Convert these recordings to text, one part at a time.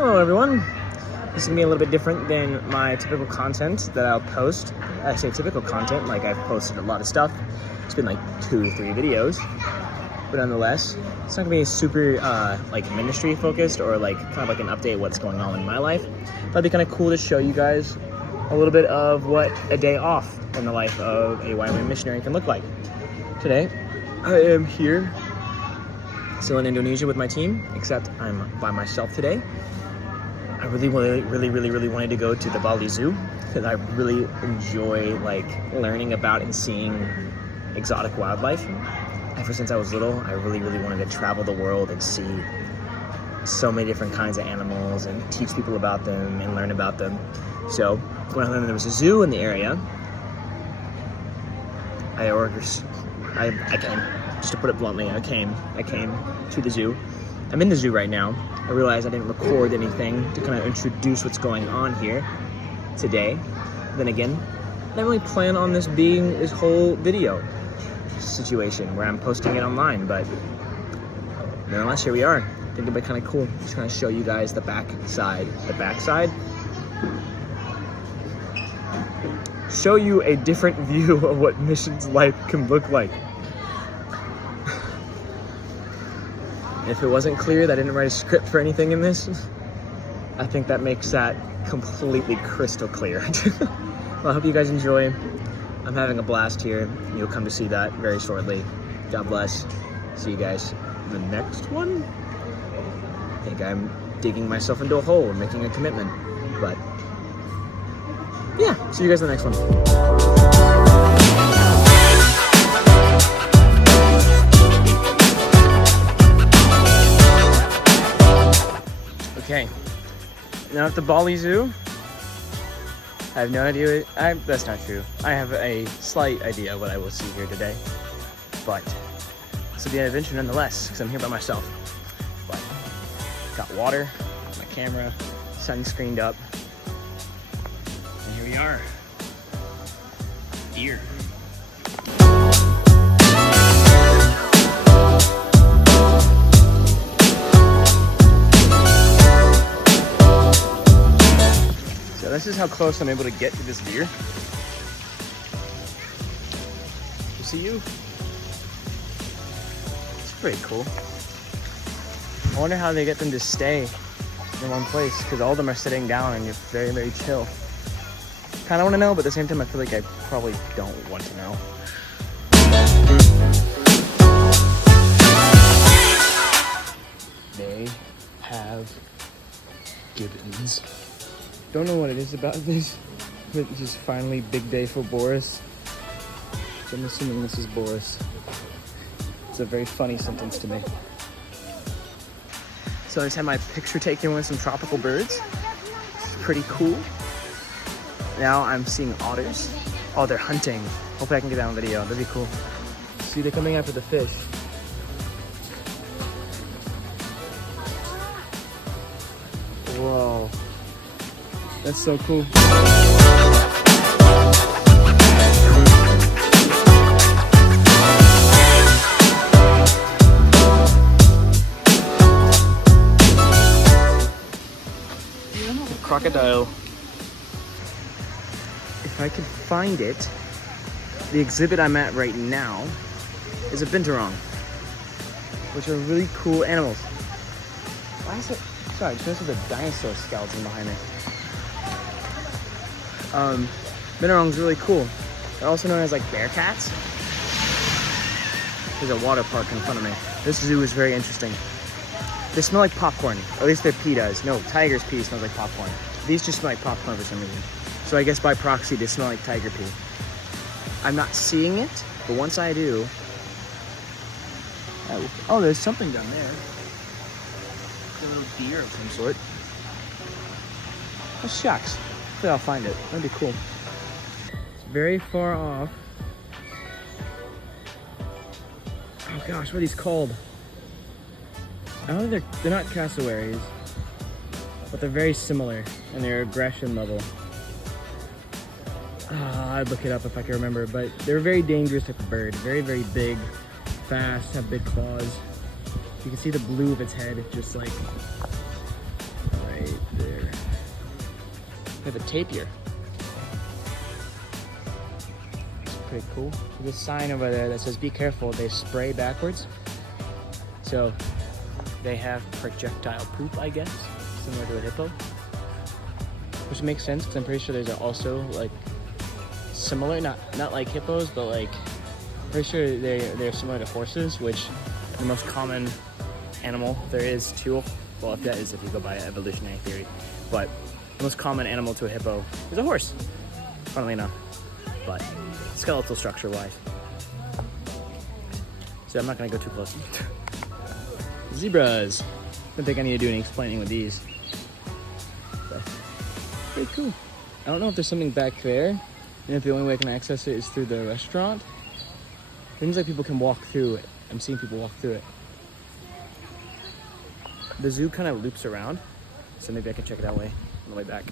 Hello everyone. This is gonna be a little bit different than my typical content that I'll post. I say typical content, like I've posted a lot of stuff. It's been like 2 or 3 videos, but nonetheless, it's not gonna be super like ministry focused or like kind of like an update of what's going on in my life. That'd be kind of cool to show you guys a little bit of what a day off in the life of a YWAM missionary can look like. Today, I am here, still in Indonesia with my team, except I'm by myself today. I really wanted to go to the Bali Zoo because I really enjoy like learning about and seeing exotic wildlife. Ever since I was little, I really wanted to travel the world and see so many different kinds of animals and teach people about them and learn about them. So when I learned there was a zoo in the area, I came, just to put it bluntly, I came to the zoo. I'm in the zoo right now. I realized I didn't record anything to kind of introduce what's going on here today. Then again, I didn't really plan on this being this whole video situation where I'm posting it online, but nonetheless, here we are. I think it'd be kind of cool. Just kind of show you guys the backside. The backside. Show you a different view of what missions life can look like. If it wasn't clear that I didn't write a script for anything in this, I think that makes that completely crystal clear. Well, I hope you guys enjoy. I'm having a blast here. You'll come to see that very shortly. God bless. See you guys in the next one. I think I'm digging myself into a hole and making a commitment. But yeah, see you guys in the next one. Okay, now at the Bali Zoo, I have no idea, that's not true. I have a slight idea what I will see here today, but this will be an adventure nonetheless, because I'm here by myself. But got water, my camera, sun screened up, and here we are, deer. This is how close I'm able to get to this deer. You see you? It's pretty cool. I wonder how they get them to stay in one place, because all of them are sitting down and you're very chill. Kind of want to know, but at the same time I feel like I probably don't want to know. They have gibbons. Don't know what it is about this, but it's just finally big day for Boris. So I'm assuming this is Boris. It's a very funny sentence to me. So I just had my picture taken with some tropical birds. It's pretty cool. Now I'm seeing otters. Oh, they're hunting. Hopefully I can get that on video. That'd be cool. See, they're coming after the fish. Whoa. That's so cool. Crocodile. If I could find it, the exhibit I'm at right now is a binturong, which are really cool animals. Why is it? Sorry, this is a dinosaur skeleton behind me. Binturong's really cool. They're also known as like bear cats. There's a water park in front of me. This zoo is very interesting. They smell like popcorn. At least their pee does. No, tiger's pee smells like popcorn. These just smell like popcorn for some reason. So I guess by proxy they smell like tiger pee. I'm not seeing it, but once I do... Oh, there's something down there. A little deer of some sort. Oh, shucks. Hopefully I'll find it. That'd be cool. It's very far off. Oh gosh, what are these called? I don't think they're not cassowaries, but they're very similar in their aggression level. I'd look it up if I can remember, but they're a very dangerous type of bird. Very big, fast, have big claws. You can see the blue of its head, just like right They have a tapir. It's pretty cool. There's a sign over there that says, be careful, they spray backwards. So they have projectile poop, I guess, similar to a hippo. Which makes sense, because I'm pretty sure there's also like similar, not like hippos, but like, pretty sure they're similar to horses, which the most common animal there is to, well, if that is if you go by evolutionary theory, but the most common animal to a hippo is a horse, funnily enough, but skeletal structure wise. So I'm not gonna go too close. Zebras. Don't think I need to do any explaining with these. But pretty cool. I don't know if there's something back there, and if the only way I can access it is through the restaurant. It seems like people can walk through it. I'm seeing people walk through it. The zoo kind of loops around, so maybe I can check it that way on the way back.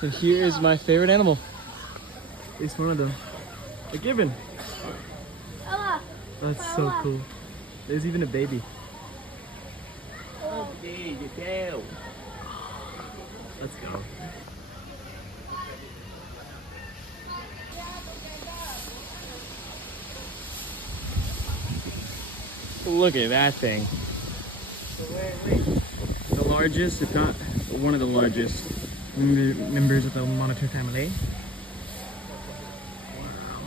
And here is my favorite animal. At least one of them. A gibbon. That's so cool. There's even a baby. Oh, there you go. Let's go. Look at that thing. The largest, if not one of the largest members of the monitor family. Wow.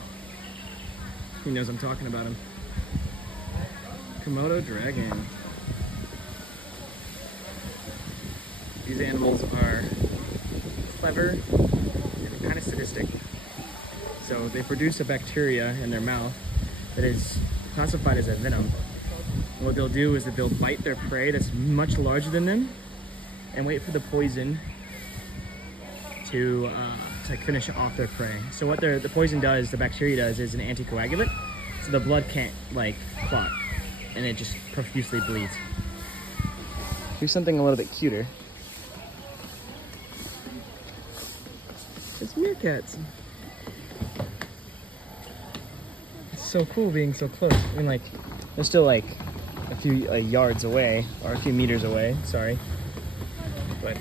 He knows I'm talking about him. Komodo dragon. These animals are clever and kind of sadistic. So they produce a bacteria in their mouth that is classified as a venom. And what they'll do is that they'll bite their prey that's much larger than them and wait for the poison to like finish off their prey. So what the poison does, the bacteria does, is an anticoagulant. So the blood can't like clot and it just profusely bleeds. Here's something a little bit cuter. It's meerkats. It's so cool being so close. I mean, like, they're still like a few yards away, or a few meters away, sorry. But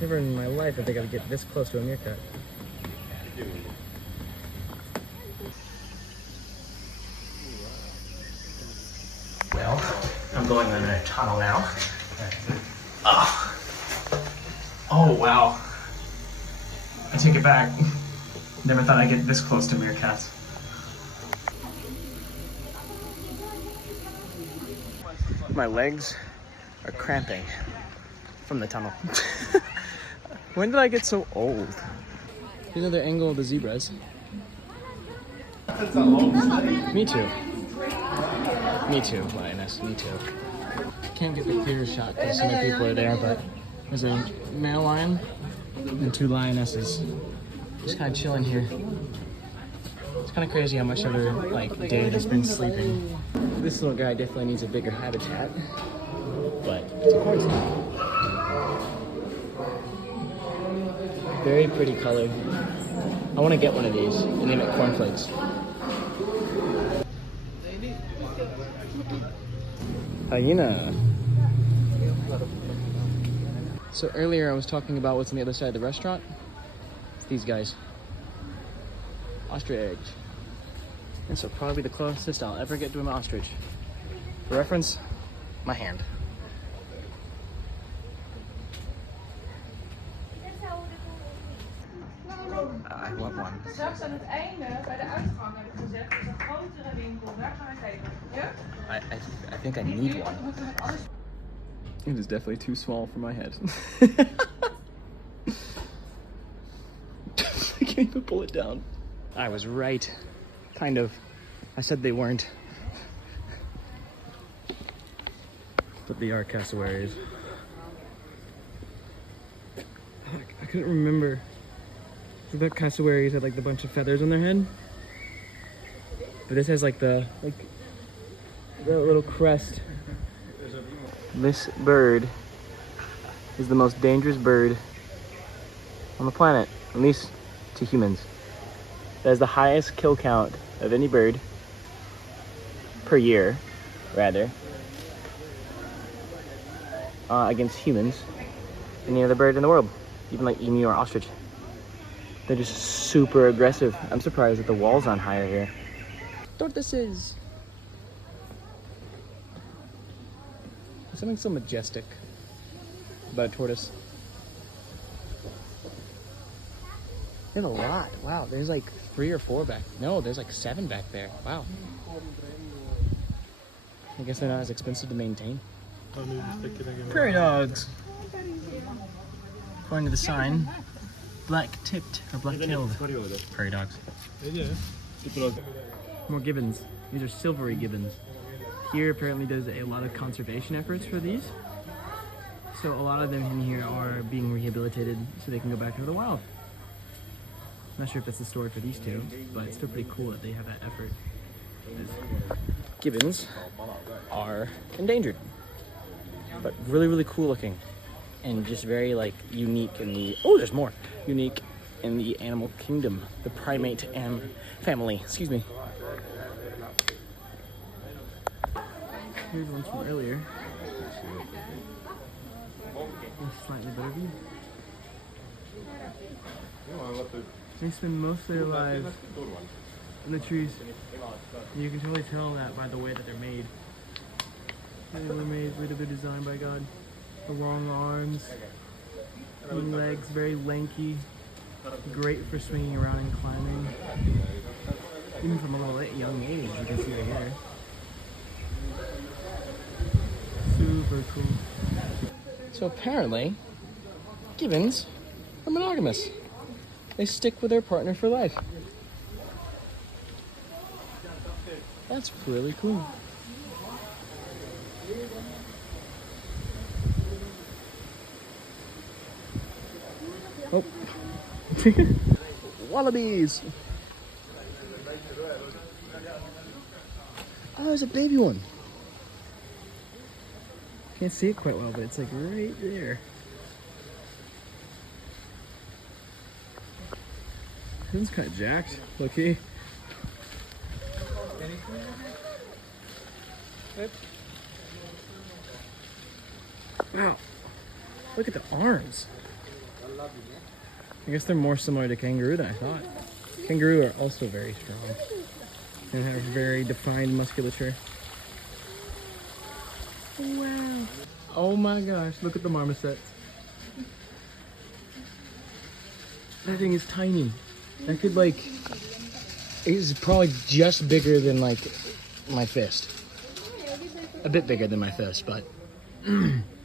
never in my life I think I would get this close to a meerkat. Well, I'm going in a tunnel now. Oh wow. I take it back. Never thought I'd get this close to meerkats. My legs are cramping from the tunnel. When did I get so old? Here's another angle of the zebras. Me too. Me too, lioness. Me too. Can't get the clear shot because so many people are there, but there's a male lion and two lionesses just kind of chilling here. It's kind of crazy how much of their day has been sleeping. This little guy definitely needs a bigger habitat, but it's a quarantine. Very pretty color. I want to get one of these and name it Cornflakes. Hyena. So earlier I was talking about what's on the other side of the restaurant. It's these guys. Ostrich. And so probably the closest I'll ever get to an ostrich. For reference, my hand. I want one. Straks aan het einde bij de uitgang heb ik gezegd, is een grotere winkel. Daar gaan we tegen. Ja? I think I need one. It is definitely too small for my head. I can't even pull it down. I was right. Kind of. I said they weren't. But they are cassowaries. I couldn't remember. The cassowaries had like the bunch of feathers on their head. But this has like the little crest. This bird is the most dangerous bird on the planet, at least to humans. It has the highest kill count of any bird per year. rather, against humans, any other bird in the world, even like emu or ostrich. They're just super aggressive. I'm surprised that the wall's on higher here. Tortoises. There's something so majestic about a tortoise. There's a lot. Wow, there's like 3 or 4 back. No, there's like 7 back there. Wow. I guess they're not as expensive to maintain. Prairie dogs. According to the sign, black-tipped or black-tailed prairie dogs. More gibbons. These are silvery gibbons. Here apparently does a lot of conservation efforts for these. So a lot of them in here are being rehabilitated so they can go back into the wild. Not sure if that's the story for these two, but it's still pretty cool that they have that effort. Gibbons are endangered, but really, really cool looking, and just very like unique in the, oh, there's more, unique in the animal kingdom, the primate family, excuse me. Here's one from earlier. A slightly better view. They spend most of their lives in the trees. You can totally tell that by the way that they're made. They were made, they're designed by God. The long arms, the legs, very lanky, great for swinging around and climbing. Even from a little young age, you can see right here. Super cool. So apparently, gibbons are monogamous. They stick with their partner for life. That's really cool. Oh. Wallabies. Oh, there's a baby one. Can't see it quite well, but it's like right there. This one's kind of jacked, low-key. Wow, look at the arms. I guess they're more similar to kangaroo than I thought. Kangaroo are also very strong and have very defined musculature. Wow. Oh my gosh, look at the marmosets. That thing is tiny. That could like, it's probably just bigger than like my fist. A bit bigger than my fist, but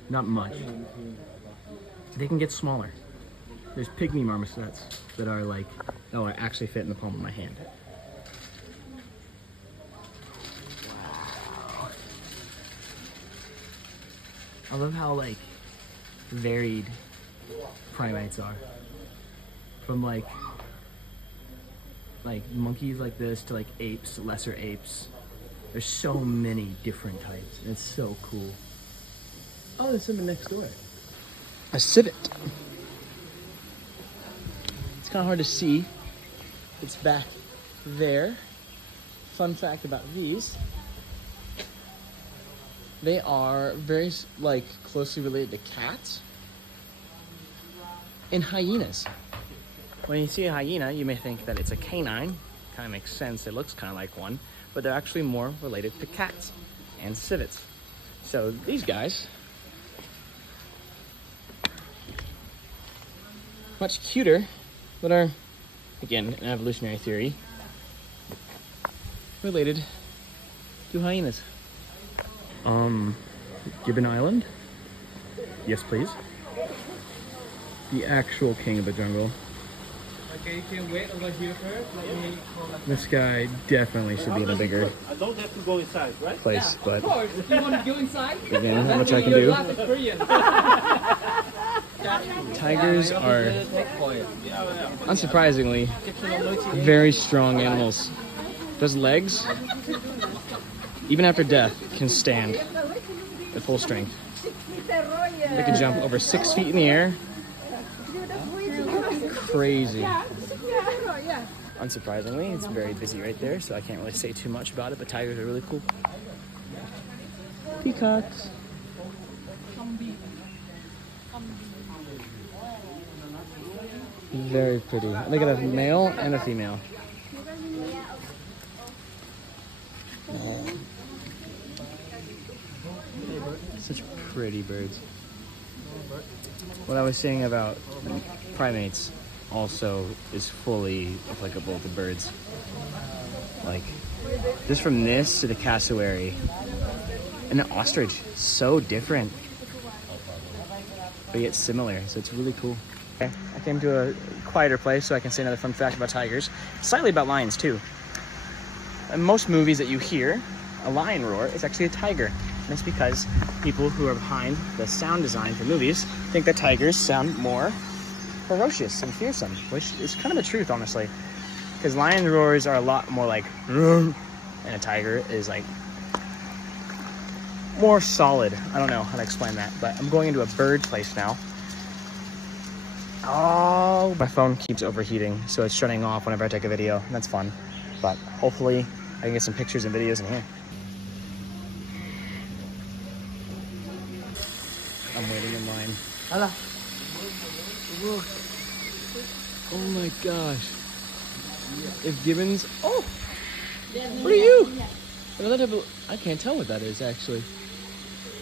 not much. They can get smaller. There's pygmy marmosets that are like, oh, I actually fit in the palm of my hand. Wow. I love how like varied primates are. From like monkeys like this to like apes, lesser apes. There's so many different types. It's so cool. Oh, there's something next door. A civet. It's kind of hard to see. It's back there. Fun fact about these. They are very like closely related to cats and hyenas. When you see a hyena, you may think that it's a canine. Kind of makes sense. It looks kind of like one, but they're actually more related to cats and civets. So these guys, much cuter, but are, again, an evolutionary theory, related to hyenas. Gibbon Island? Yes, please. The actual king of the jungle. Okay, you can wait over here first. Let me call that. This guy definitely should be in a bigger I don't have to go inside, right? place, Of but course, if you want to go inside, again, how much I can your do. life experience. Tigers are, unsurprisingly, very strong animals. Those legs, even after death, can stand at full strength. They can jump over 6 feet in the air. Crazy. Unsurprisingly, it's very busy right there, so I can't really say too much about it, but tigers are really cool. Peacocks. Very pretty. They got a male and a female. Such pretty birds. What I was saying about primates also is fully applicable to birds. Like, just from this to the cassowary and the ostrich, so different, but yet similar. So it's really cool. Okay, I came to a quieter place so I can say another fun fact about tigers. Slightly about lions too. In most movies that you hear a lion roar, it's actually a tiger. And it's because people who are behind the sound design for movies think that tigers sound more ferocious and fearsome, which is kind of the truth, honestly. Because lion roars are a lot more like, and a tiger is like more solid. I don't know how to explain that, but I'm going into a bird place now. Oh, my phone keeps overheating, so it's shutting off whenever I take a video. That's fun, but hopefully I can get some pictures and videos in here. I'm waiting in line. Hello. Look. Oh my gosh. If Gibbons... Oh! What are you? Another type of... I can't tell what that is, actually.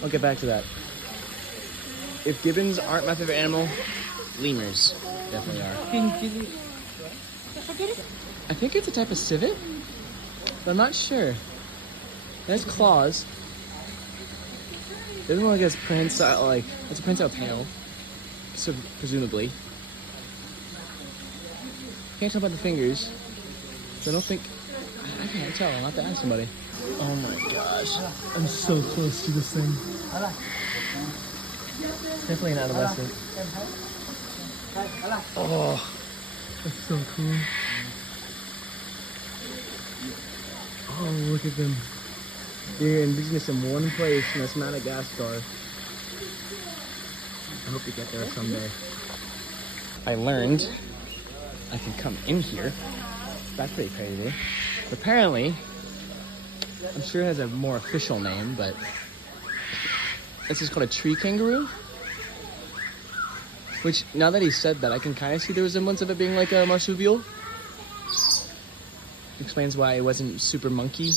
I'll get back to that. If gibbons aren't my favorite animal, lemurs definitely are. I think it's a type of civet, but I'm not sure. It has claws. It doesn't look like it's prehensile, like, it's a prehensile tail, so presumably. Can't tell by the fingers, so I don't think, I can't tell, I'll have to ask somebody. Oh my gosh, I'm so close to this thing. Definitely an adolescent. Oh, that's so cool. Oh, look at them. They're indigenous in one place, and that's Madagascar. I hope to get there someday. I learned I can come in here. That's pretty crazy. Apparently, I'm sure it has a more official name, but this is called a tree kangaroo. Which, now that he said that, I can kind of see the resemblance of it being like a marsupial. Explains why it wasn't super monkey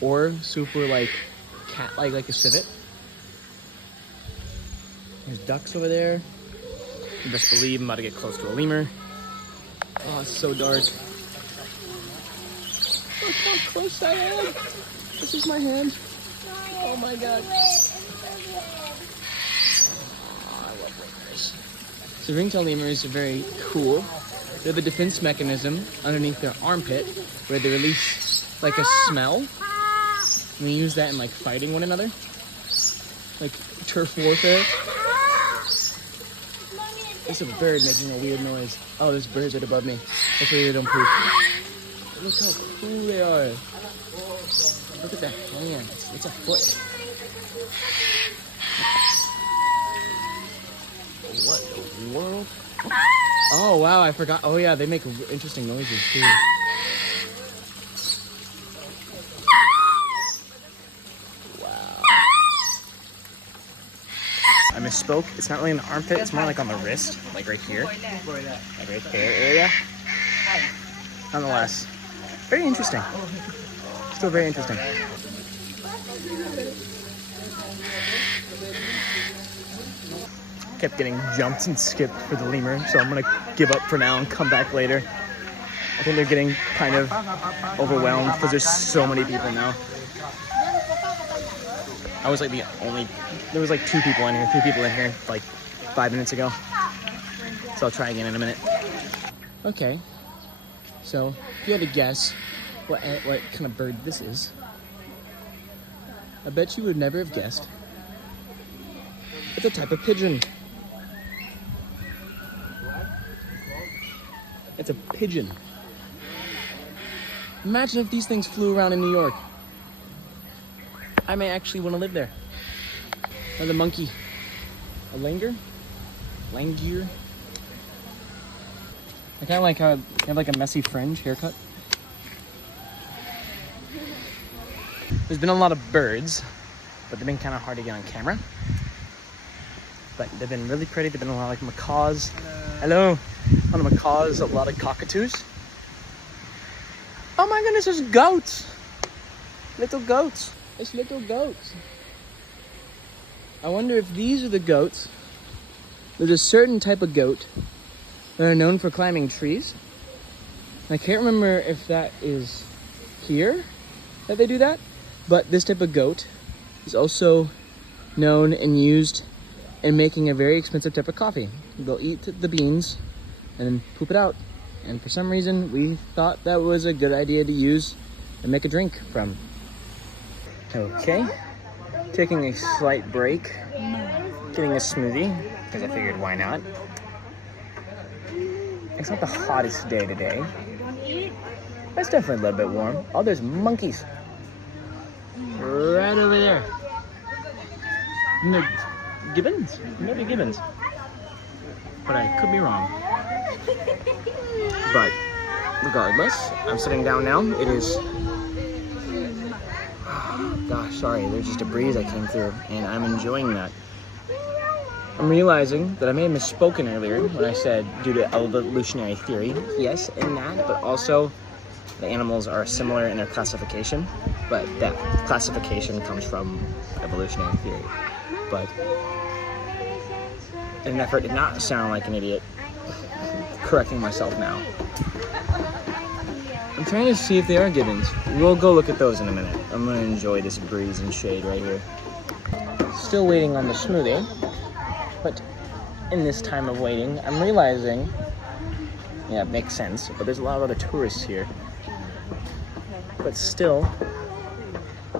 or super like cat-like, like a civet. There's ducks over there. You best believe I'm about to get close to a lemur. Oh, it's so dark. Look how close I am. This is my hand. Oh my god. So ringtail lemurs are very cool. They're the defense mechanism underneath their armpit where they release like a smell. And we use that in like fighting one another. Like turf warfare. There's a bird making a weird noise. Oh, there's birds right above me. That's why they don't poop. Look how cool they are. Look at the hand. It's a foot. What the world? Oh wow, I forgot. Oh yeah, they make interesting noises too. Wow. I misspoke. It's not really an armpit, it's more like on the wrist, like right here. Like right there area. Nonetheless, very interesting. Still very interesting. Kept getting jumped and skipped for the lemur, so I'm gonna give up for now and come back later. I think they're getting kind of overwhelmed because there's so many people now. I was like the only, there was like 2 people in here, 3 people in here like 5 minutes ago. So I'll try again in a minute. Okay, so if you had to guess what kind of bird this is, I bet you would never have guessed. It's a type of pigeon. It's a pigeon. Imagine if these things flew around in New York. I may actually want to live there. Another monkey. A langur? Langur? I kind of like how they have like a messy fringe haircut. There's been a lot of birds but they've been kind of hard to get on camera. But they've been really pretty. They've been a lot like macaws. Hello. A lot of macaws, a lot of cockatoos. Oh my goodness, there's goats. Little goats. It's little goats. I wonder if these are the goats. There's a certain type of goat that are known for climbing trees. I can't remember if that is here that they do that, but this type of goat is also known and used in making a very expensive type of coffee. They'll eat the beans and then poop it out. And for some reason, we thought that was a good idea to use and make a drink from. Okay, taking a slight break, getting a smoothie, because I figured why not. It's not the hottest day today. It's definitely a little bit warm. Oh, there's monkeys. Right over there. And they're gibbons? Maybe gibbons. But I could be wrong. But regardless, I'm sitting down now. It is... Gosh, sorry. There's just a breeze that came through, and I'm enjoying that. I'm realizing that I may have misspoken earlier when I said due to evolutionary theory. Yes, in that, but also the animals are similar in their classification, but that classification comes from evolutionary theory. But in an effort to not sound like an idiot, correcting myself now. I'm trying to see if they are gibbons. We'll go look at those in a minute. I'm gonna enjoy this breeze and shade right here. Still waiting on the smoothie, but in this time of waiting, I'm realizing, yeah, it makes sense, but there's a lot of other tourists here. But still,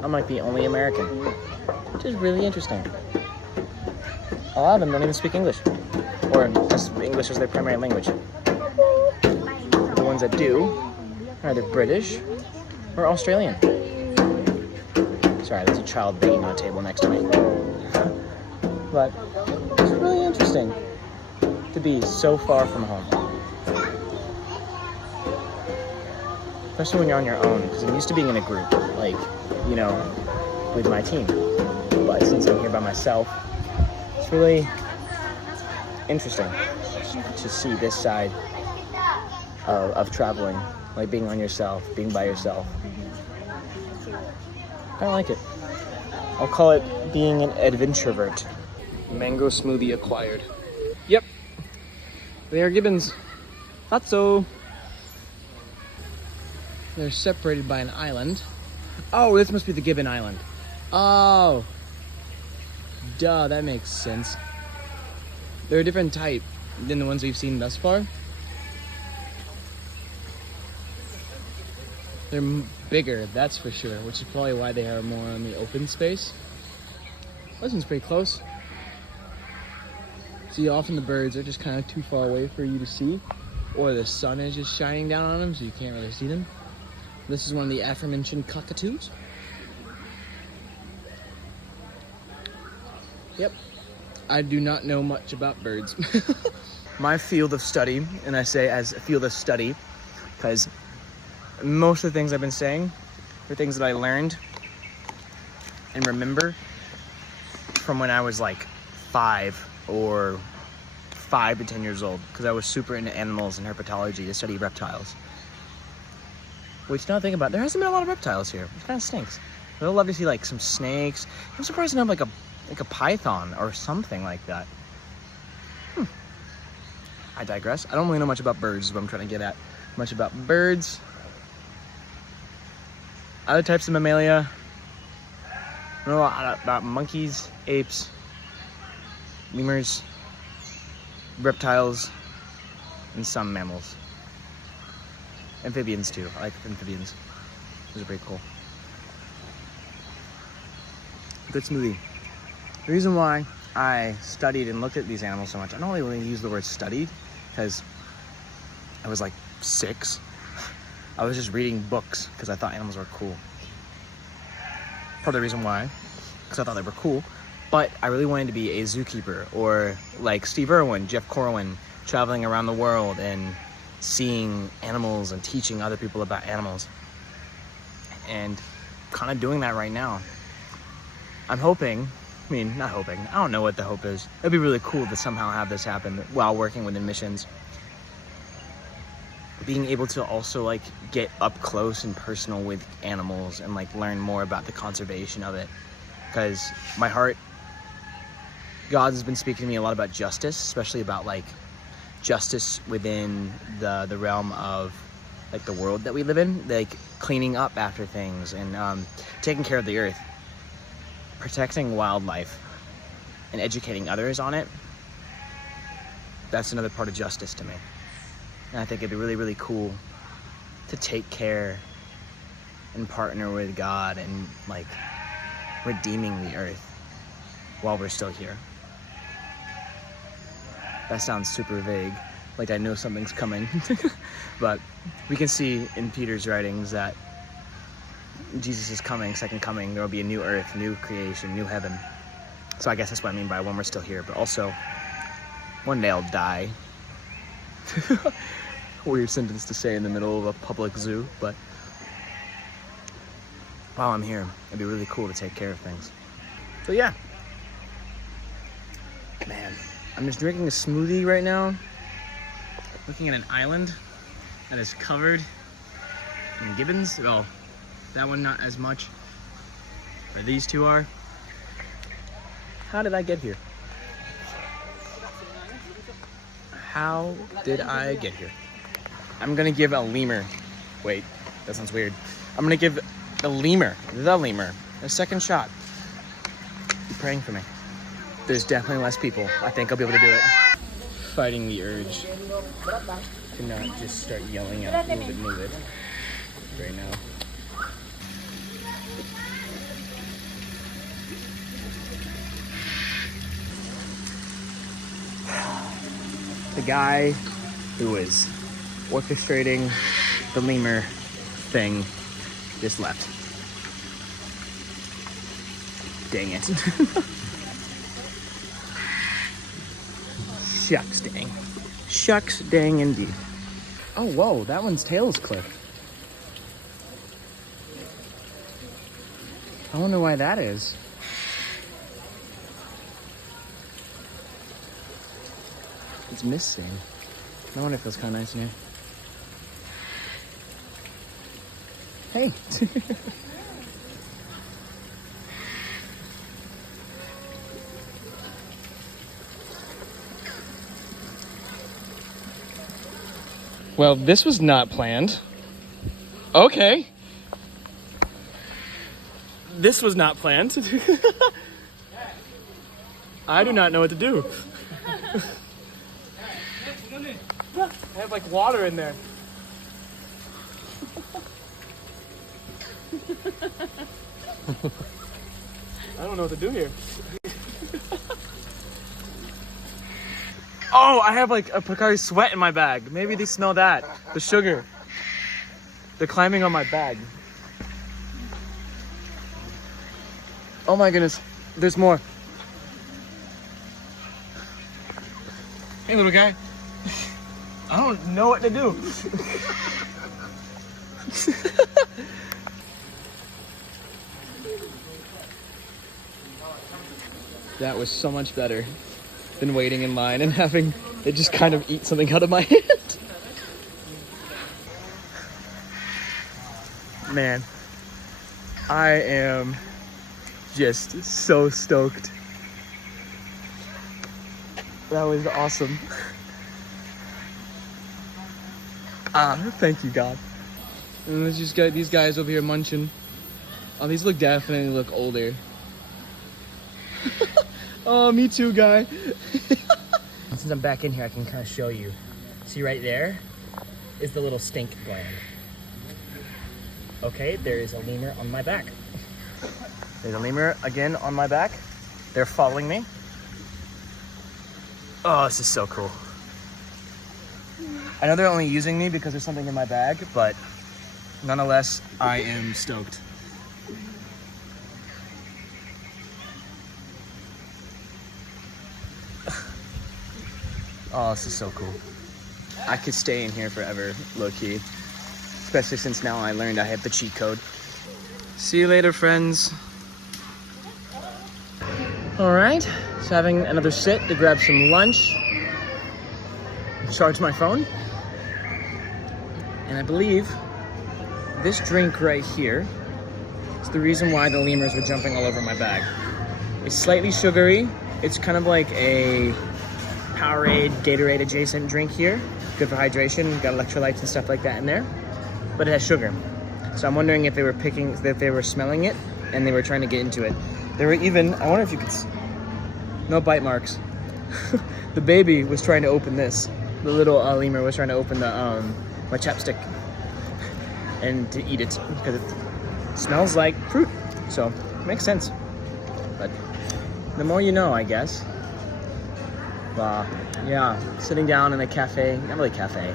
I'm like the only American, which is really interesting. A lot of them don't even speak English, or English is their primary language. The ones that do are either British or Australian. Sorry, there's a child beating on a table next to me. But it's really interesting to be so far from home. Especially when you're on your own, because I'm used to being in a group, like, you know, with my team. But since I'm here by myself, it's really interesting to see this side of traveling, like being on yourself, being by yourself. I like it. I'll call it being an adventurovert. Mango smoothie acquired. Yep, they are gibbons. Thought so. They're separated by an island. Oh, this must be the Gibbon Island. Oh, duh, that makes sense. They're a different type than the ones we've seen thus far. They're bigger, that's for sure, which is probably why they are more on the open space. This one's pretty close. See, often the birds are just kind of too far away for you to see, or the sun is just shining down on them, so you can't really see them. This is one of the aforementioned cockatoos. Yep. I do not know much about birds. My field of study, and I say as a field of study, because most of the things I've been saying are things that I learned and remember from when I was like 5 or 5 to 10 years old, because I was super into animals and herpetology to study reptiles. Which, now think about it, there hasn't been a lot of reptiles here, which kind of stinks. I'd love to see like some snakes. I'm surprised to have like a python or something like that. I digress. I don't really know much about birds, is what I'm trying to get at. Much about birds. Other types of mammalia. I know a lot about monkeys, apes, lemurs, reptiles, and some mammals. Amphibians too. I like amphibians. Those are pretty cool. Good smoothie. The reason why I studied and looked at these animals so much, I don't really use the word studied because I was like 6. I was just reading books because I thought animals were cool. Part of the reason why, because I thought they were cool, but I really wanted to be a zookeeper, or like Steve Irwin, Jeff Corwin, traveling around the world and seeing animals and teaching other people about animals. And kind of doing that right now. I'm hoping, I mean, not hoping, I don't know what the hope is. It'd be really cool to somehow have this happen while working within missions. Being able to also like get up close and personal with animals and like learn more about the conservation of it. Because my heart, God has been speaking to me a lot about justice, especially about like justice within the realm of like the world that we live in, like cleaning up after things and taking care of the earth, protecting wildlife and educating others on it. That's another part of justice to me. And I think it'd be really, really cool to take care and partner with God and like redeeming the earth while we're still here. That sounds super vague, like I know something's coming. But we can see in Peter's writings that Jesus is coming, second coming. There will be a new earth, new creation, new heaven. So I guess that's what I mean by when we're still here. But also, one day I'll die. Weird sentence to say in the middle of a public zoo, but while I'm here, it'd be really cool to take care of things. So yeah. Man, I'm just drinking a smoothie right now, looking at an island that is covered in gibbons. Well, that one not as much, but these two are. How did I get here? How did I get here? I'm gonna give a lemur. Wait, that sounds weird. I'm gonna give the lemur, a second shot. Be praying for me. There's definitely less people. I think I'll be able to do it. Fighting the urge to not just start yelling out move it right now. The guy who was orchestrating the lemur thing just left. Dang it. Shucks dang. Shucks dang indeed. Oh, whoa, that one's tail is clipped. I wonder why that is. It's missing. No wonder it feels kind of nice in here. Hey. Well, this was not planned. Okay. This was not planned. I do not know what to do. I have like water in there. I don't know what to do here. Oh, I have like a Pocari Sweat in my bag. Maybe they smell that. The sugar. They're climbing on my bag. Oh my goodness. There's more. Hey, little guy. I don't know what to do. That was so much better than waiting in line and having it just kind of eat something out of my hand. Man, I am just so stoked. That was awesome. Thank you, God. And let's just got these guys over here munching. Oh, these definitely look older. Oh, me too, guy. Since I'm back in here, I can kind of show you. See right there is the little stink gland. Okay, there is a lemur on my back. There's a lemur again on my back. They're following me. Oh, this is so cool. I know they're only using me because there's something in my bag, but nonetheless, I am stoked. Oh, this is so cool. I could stay in here forever, low-key. Especially since now I learned I have the cheat code. See you later, friends. All right, so having another sit to grab some lunch, charge my phone, and I believe this drink right here is the reason why the lemurs were jumping all over my bag. It's slightly sugary. It's kind of like a Powerade, Gatorade adjacent drink here. Good for hydration, got electrolytes and stuff like that in there, but it has sugar. So I'm wondering if they were smelling it and they were trying to get into it. There were even, I wonder if you could, no bite marks. The baby was trying to open this. The little lemur was trying to open the my chapstick and to eat it because it smells like fruit. So it makes sense. But the more you know, I guess. Yeah, sitting down in a cafe, not really cafe.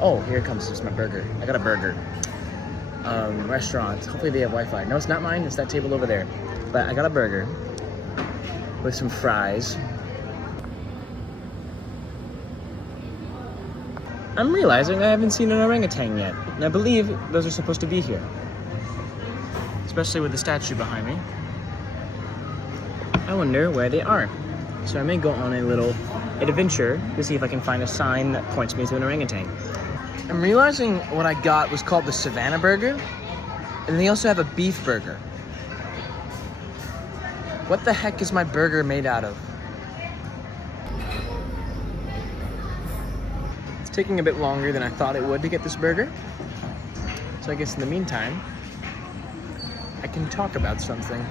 Oh, here it comes, just my burger. I got a burger. Restaurant, hopefully they have Wi-Fi. No, it's not mine, it's that table over there. But I got a burger with some fries. I'm realizing I haven't seen an orangutan yet, and I believe those are supposed to be here. Especially with the statue behind me. I wonder where they are. So I may go on a little adventure to see if I can find a sign that points me to an orangutan. I'm realizing what I got was called the Savannah Burger, and they also have a beef burger. What the heck is my burger made out of? It's taking a bit longer than I thought it would to get this burger. So I guess in the meantime, I can talk about something.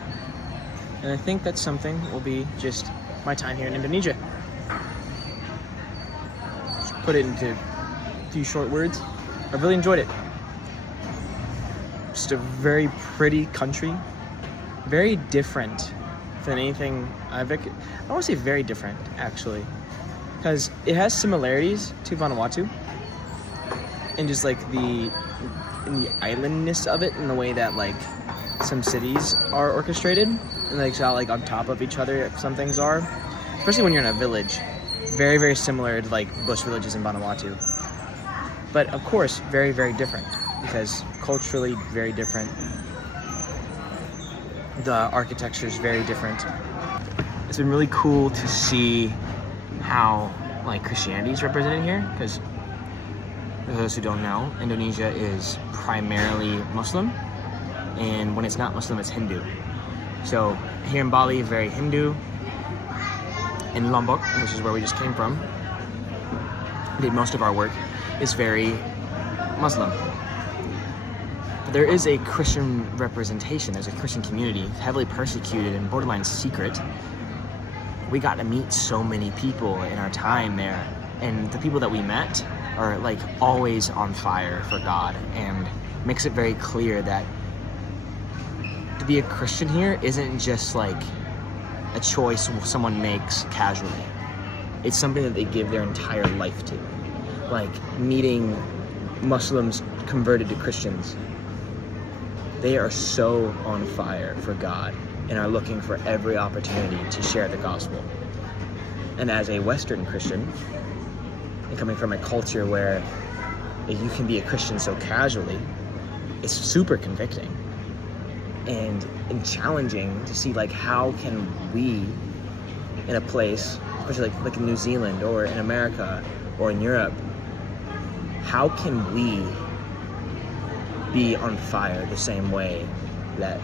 And I think that something will be just my time here in Indonesia. Just put it into a few short words. I really enjoyed it. Just a very pretty country. Very different than anything I want to say very different, actually. Because it has similarities to Vanuatu. And just like in the islandness of it, in the way that like some cities are orchestrated. And like how like on top of each other some things are. Especially when you're in a village. Very, very similar to like bush villages in Vanuatu. But of course, very, very different. Because culturally very different. The architecture is very different. It's been really cool to see how like Christianity is represented here. Because for those who don't know, Indonesia is primarily Muslim. And when it's not Muslim, it's Hindu. So here in Bali, very Hindu. In Lombok, which is where we just came from, did most of our work, is very Muslim. But there is a Christian representation. There's a Christian community, heavily persecuted and borderline secret. We got to meet so many people in our time there. And the people that we met are like always on fire for God, and makes it very clear that to be a Christian here isn't just like a choice someone makes casually. It's something that they give their entire life to. Like meeting Muslims converted to Christians. They are so on fire for God and are looking for every opportunity to share the gospel. And as a Western Christian, and coming from a culture where you can be a Christian so casually, it's super convicting and challenging to see like how can we in a place, especially like in New Zealand or in America or in Europe, how can we be on fire the same way that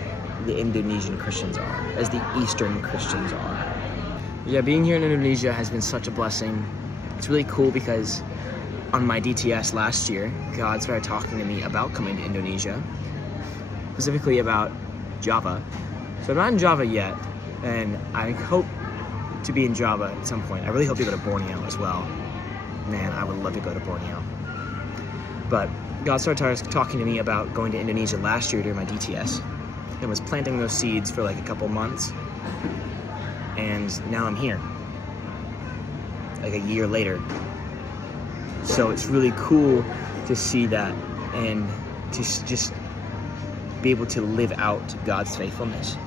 the Indonesian Christians are, as the Eastern Christians are? Yeah, being here in Indonesia has been such a blessing. It's really cool because on my DTS last year, God started talking to me about coming to Indonesia, specifically about Java. So I'm not in Java yet, and I hope to be in Java at some point. I really hope to go to Borneo as well. Man, I would love to go to Borneo. But God started talking to me about going to Indonesia last year during my DTS, and was planting those seeds for like a couple months. And now I'm here, like a year later. So it's really cool to see that and to just be able to live out God's faithfulness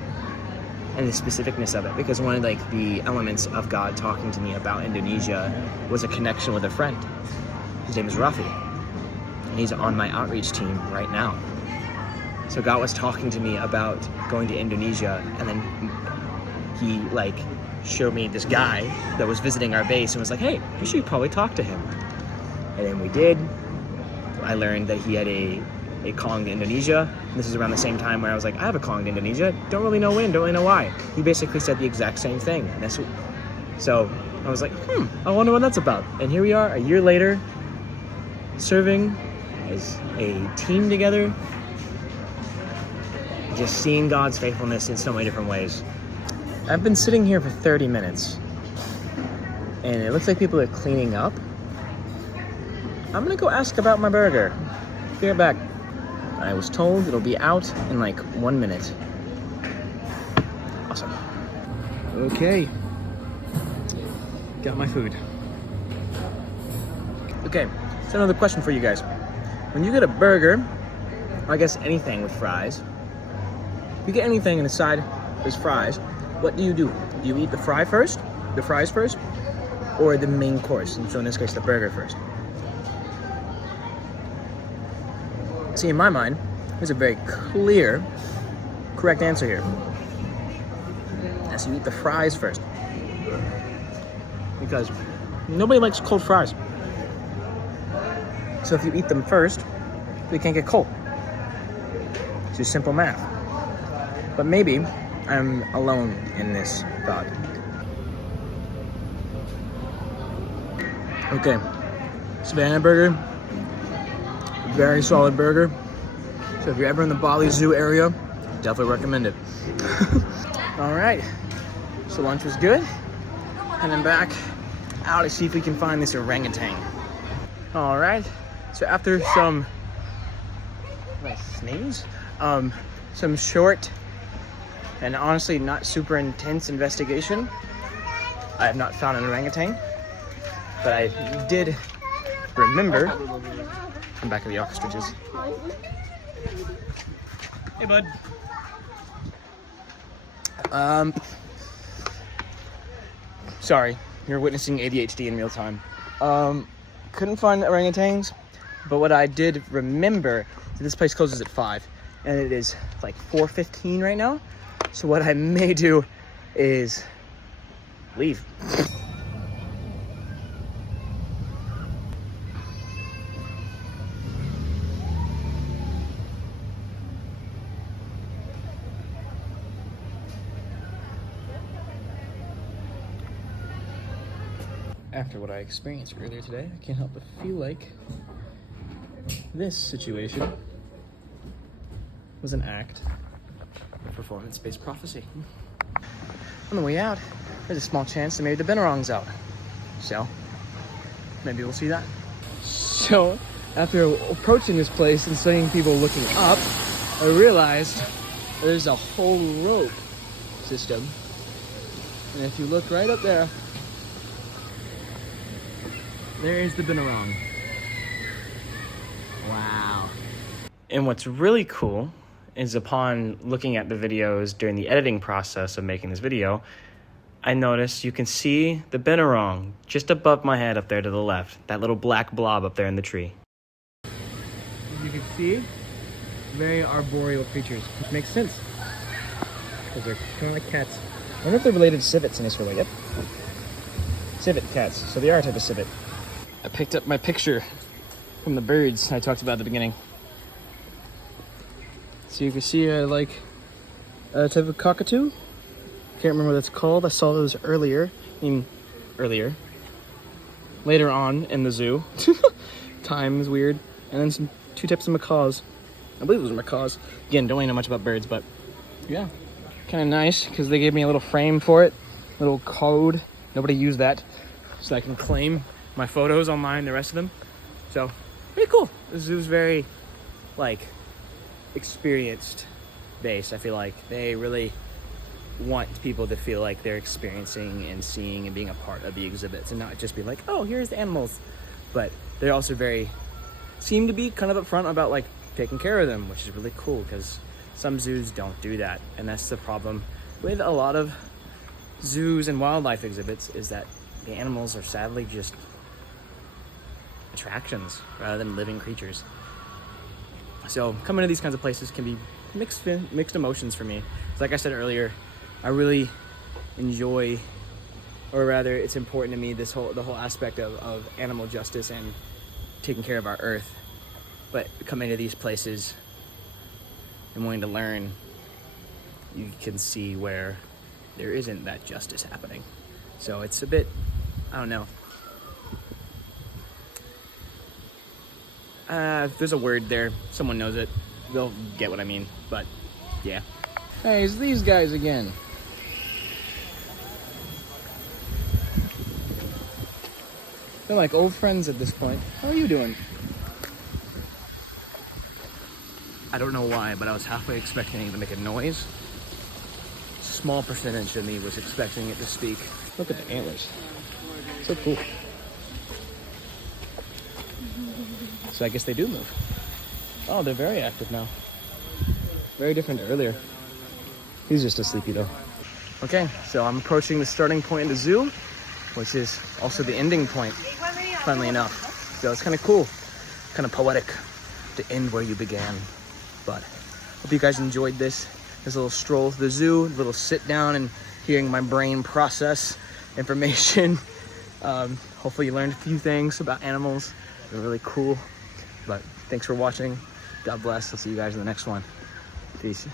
and the specificness of it. Because one of like the elements of God talking to me about Indonesia was a connection with a friend. His name is Rafi, and he's on my outreach team right now. So God was talking to me about going to Indonesia and then he like showed me this guy that was visiting our base and was like, hey, you should probably talk to him. And then we did. I learned that he had a calling to Indonesia. This is around the same time where I was like, I have a calling to Indonesia. Don't really know when, don't really know why. He basically said the exact same thing. And so I was like, I wonder what that's about. And here we are a year later, serving as a team together, just seeing God's faithfulness in so many different ways. I've been sitting here for 30 minutes and it looks like people are cleaning up. I'm gonna go ask about my burger. Be right back. I was told it'll be out in like 1 minute. Awesome. Okay. Got my food. Okay, so another question for you guys. When you get a burger, or I guess anything with fries, if you get anything and the side is fries, what do? Do you eat the fries first, or the main course? And so in this case, the burger first. See, in my mind, there's a very clear, correct answer here. Yes, you eat the fries first. Because nobody likes cold fries. So if you eat them first, they can't get cold. It's just simple math. But maybe I'm alone in this thought. Okay, Savannah burger. Very solid burger. So if you're ever in the Bali Zoo area, definitely recommend it. All right, so lunch was good. And then back out to see if we can find this orangutan. All right, so after some, some short and honestly not super intense investigation, I have not found an orangutan, but I did remember. I'm back at the ostriches. Hey, bud. Sorry, you're witnessing ADHD in real time. Couldn't find orangutans, but what I did remember, this place closes at 5, and it is like 4:15 right now. So what I may do is leave. After what I experienced earlier today, I can't help but feel like this situation was an act of performance-based prophecy. On the way out, there's a small chance that maybe the Benarong's out. So, maybe we'll see that. So, after approaching this place and seeing people looking up, I realized there's a whole rope system. And if you look right up there, there is the Benarong. Wow. And what's really cool is upon looking at the videos during the editing process of making this video, I noticed you can see the Benarong just above my head up there to the left. That little black blob up there in the tree. As you can see, very arboreal creatures, which makes sense. Because they're kind of like cats. I wonder if they're related to civets in this way. Yep. Civet cats. So they are a type of civet. I picked up my picture from the birds I talked about at the beginning. So you can see like a type of cockatoo. Can't remember what that's called. I saw those earlier. Later on in the zoo. Time is weird. And then two types of macaws. I believe those are macaws. Again, don't really know much about birds, but yeah. Kind of nice because they gave me a little frame for it. Little code. Nobody used that. So I can claim my photos online, the rest of them. So, pretty cool. The zoo's very, like, experienced based. I feel like they really want people to feel like they're experiencing and seeing and being a part of the exhibits and not just be like, oh, here's the animals. But they're also seem to be kind of upfront about like taking care of them, which is really cool because some zoos don't do that. And that's the problem with a lot of zoos and wildlife exhibits is that the animals are sadly just attractions rather than living creatures. So coming to these kinds of places can be mixed emotions for me. Like I said earlier, I really enjoy, or rather it's important to me, the whole aspect of animal justice and taking care of our earth. But coming to these places and wanting to learn, you can see where there isn't that justice happening. So it's a bit, I don't know. If there's a word there, someone knows it, they'll get what I mean, but yeah. Hey, it's these guys again. They're like old friends at this point. How are you doing? I don't know why, but I was halfway expecting it to make a noise. A small percentage of me was expecting it to speak. Look at the antlers. So cool. So I guess they do move. Oh, they're very active now. Very different to earlier. He's just a sleepy though. Okay, so I'm approaching the starting point in the zoo, which is also the ending point, funnily enough. So it's kind of cool, kind of poetic to end where you began. But hope you guys enjoyed this little stroll to the zoo, a little sit down and hearing my brain process information. Hopefully you learned a few things about animals. They're really cool. But thanks for watching. God bless. I'll see you guys in the next one. Peace.